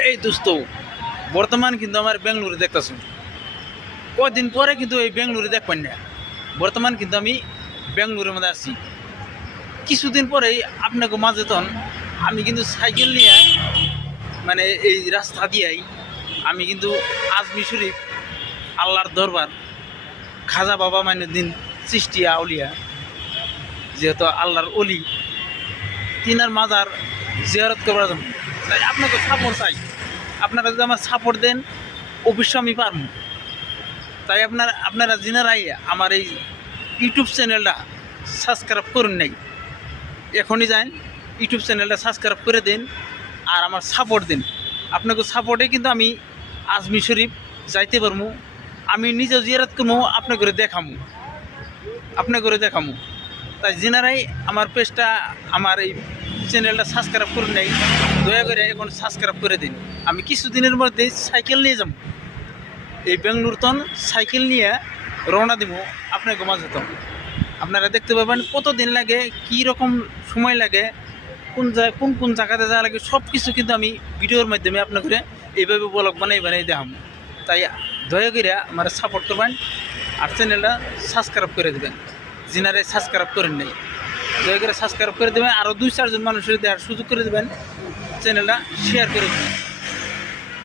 এই দোস্ত, বর্তমান কিন্তু আমার বেঙ্গলুরু দেখতেছি। কদিন পরে কিন্তু এই বেঙ্গলুরু দেখবেন না। বর্তমান কিন্তু আমি বেঙ্গলুরের মধ্যে আছি। কিছুদিন পরেই আপনাকে মাঝে তখন আমি কিন্তু সাইকেল নিয়ে মানে এই রাস্তা দিয়েই আমি কিন্তু আজমি শরীফ, আল্লাহর দরবার, খাজা বাবা মাইনুদ্দিন চিশতিয়া আউলিয়া, যেহেতু আল্লাহর অলি, তিনার মাজার জিয়ারত করার জন্য। তাই আপনাকে সাপোর্ট চাই। আপনারা যদি আমার সাপোর্ট দেন অবশ্যই আমি পারবো। তাই আপনারা যিনারাই আমার এই ইউটিউব চ্যানেলটা সাবস্ক্রাইব করুন নাই, এখনই যান ইউটিউব চ্যানেলটা সাবস্ক্রাইব করে দিন আর আমার সাপোর্ট দিন। আপনাকে সাপোর্টে কিন্তু আমি আজমি শরীফ যাইতে পারবো, আমি নিজে জিয়ারত করবো, আপনাকে দেখামু। তাই যিনারাই আমার পেজটা, আমার এই চ্যানেলটা সাবস্ক্রাইব করুন নাই, দয়া করে এখন সাবস্ক্রাইব করে দিন। আমি কিছুদিনের মধ্যে সাইকেল নিয়ে যাব, এই বেঙ্গলুরু তন সাইকেল নিয়ে রওনা দিব আপনাকে মাঝে। তো আপনারা দেখতে পাবেন কতদিন লাগে, কী রকম সময় লাগে, কোন জায়গাতে যাওয়া লাগে, সব কিছু কিন্তু আমি ভিডিওর মাধ্যমে আপনাকে এইভাবে ব্লগ বানাই দেখাম। তাই দয়া করে আমার সাপোর্ট করবেন আর চ্যানেলটা সাবস্ক্রাইব করে দেবেন। যিনারা সাবস্ক্রাইব করেন নাই দয়া করে সাবস্ক্রাইব করে দেবেন, আরও 2-4 জন মানুষের দেওয়ার সুযোগ করে দেবেন, চ্যানেলটা শেয়ার করে দেবেন।